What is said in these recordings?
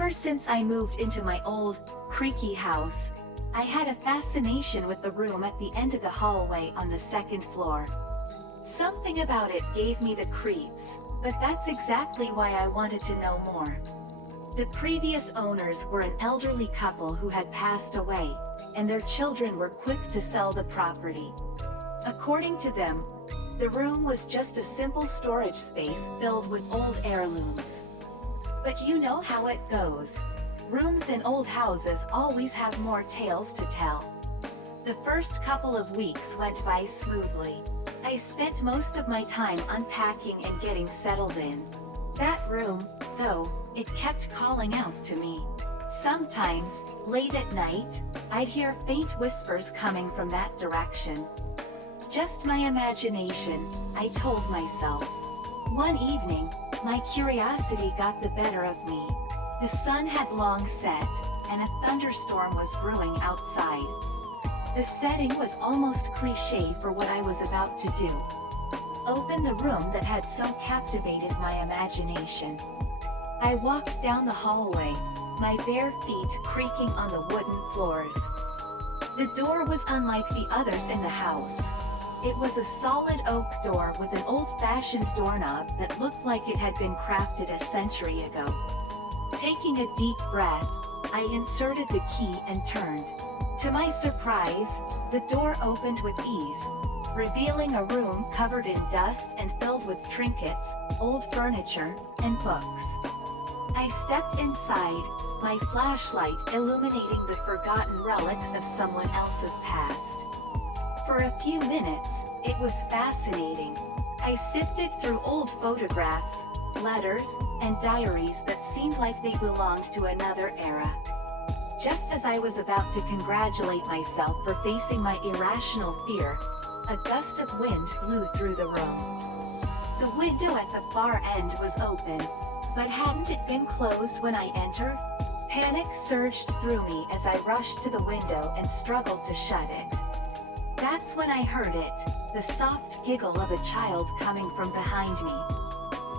Ever since I moved into my old, creaky house, I had a fascination with the room at the end of the hallway on the second floor. Something about it gave me the creeps, but that's exactly why I wanted to know more. The previous owners were an elderly couple who had passed away, and their children were quick to sell the property. According to them, the room was just a simple storage space filled with old heirlooms. But you know how it goes. Rooms in old houses always have more tales to tell. The first couple of weeks went by smoothly. I spent most of my time unpacking and getting settled in. That room, though, it kept calling out to me. Sometimes, late at night, I'd hear faint whispers coming from that direction. Just my imagination, I told myself. One evening, my curiosity got the better of me. The sun had long set, and a thunderstorm was brewing outside. The setting was almost cliché for what I was about to do. Open the room that had so captivated my imagination. I walked down the hallway, my bare feet creaking on the wooden floors. The door was unlike the others in the house. It was a solid oak door with an old-fashioned doorknob that looked like it had been crafted a century ago. Taking a deep breath, I inserted the key and turned. To my surprise, the door opened with ease, revealing a room covered in dust and filled with trinkets, old furniture, and books. I stepped inside, my flashlight illuminating the forgotten relics of someone else's past. For a few minutes, it was fascinating. I sifted through old photographs, letters, and diaries that seemed like they belonged to another era. Just as I was about to congratulate myself for facing my irrational fear, a gust of wind blew through the room. The window at the far end was open, but hadn't it been closed when I entered? Panic surged through me as I rushed to the window and struggled to shut it. That's when I heard it, the soft giggle of a child coming from behind me.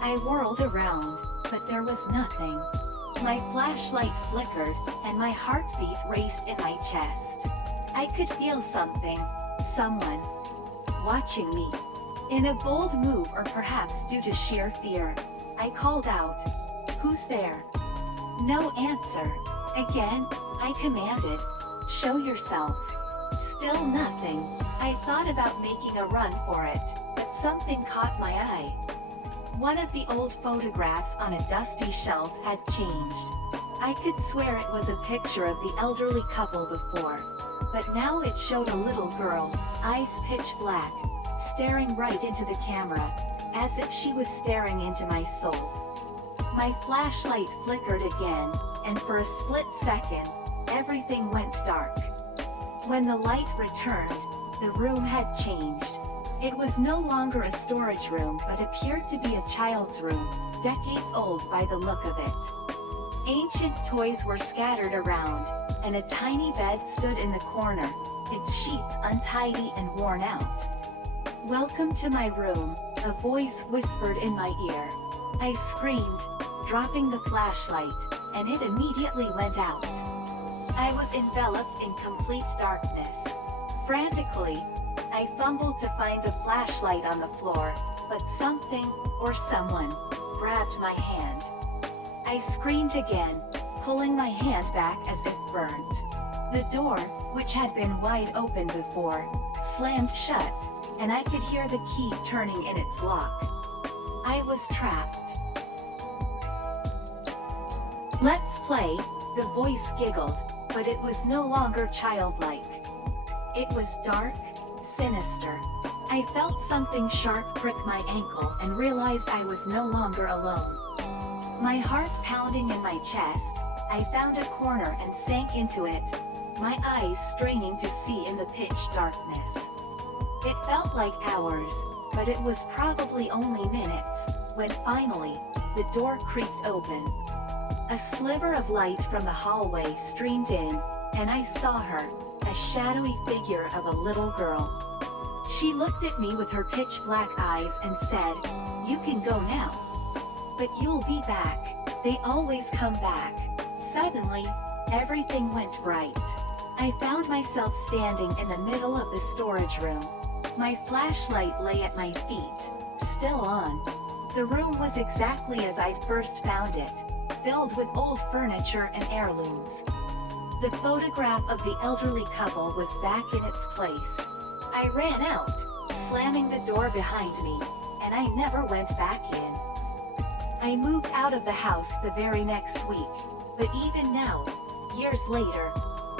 I whirled around, but there was nothing. My flashlight flickered, and my heartbeat raced in my chest. I could feel something, someone, watching me. In a bold move, or perhaps due to sheer fear, I called out, "Who's there?" No answer. Again, I commanded, "Show yourself." Still nothing. I thought about making a run for it, but something caught my eye. One of the old photographs on a dusty shelf had changed. I could swear it was a picture of the elderly couple before, but now it showed a little girl, eyes pitch black, staring right into the camera, as if she was staring into my soul. My flashlight flickered again, and for a split second, everything went dark. When the light returned, the room had changed. It was no longer a storage room but appeared to be a child's room, decades old by the look of it. Ancient toys were scattered around, and a tiny bed stood in the corner, its sheets untidy and worn out. "Welcome to my room," a voice whispered in my ear. I screamed, dropping the flashlight, and it immediately went out. I was enveloped in complete darkness. Frantically, I fumbled to find the flashlight on the floor, but something, or someone, grabbed my hand. I screamed again, pulling my hand back as if burnt. The door, which had been wide open before, slammed shut, and I could hear the key turning in its lock. I was trapped. "Let's play," the voice giggled, but it was no longer childlike. It was dark, sinister. I felt something sharp prick my ankle and realized I was no longer alone. My heart pounding in my chest, I found a corner and sank into it, my eyes straining to see in the pitch darkness. It felt like hours, but it was probably only minutes, when finally, the door creaked open. A sliver of light from the hallway streamed in, and I saw her, a shadowy figure of a little girl. She looked at me with her pitch-black eyes and said, "You can go now. But you'll be back. They always come back," Suddenly, everything went bright. I found myself standing in the middle of the storage room. My flashlight lay at my feet, still on. The room was exactly as I'd first found it, filled with old furniture and heirlooms. The photograph of the elderly couple was back in its place. I ran out, slamming the door behind me, and I never went back in. I moved out of the house the very next week, but even now, years later,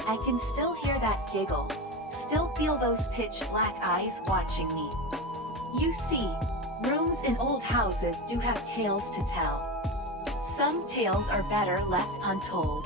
I can still hear that giggle, still feel those pitch black eyes watching me. You see, rooms in old houses do have tales to tell. Some tales are better left untold.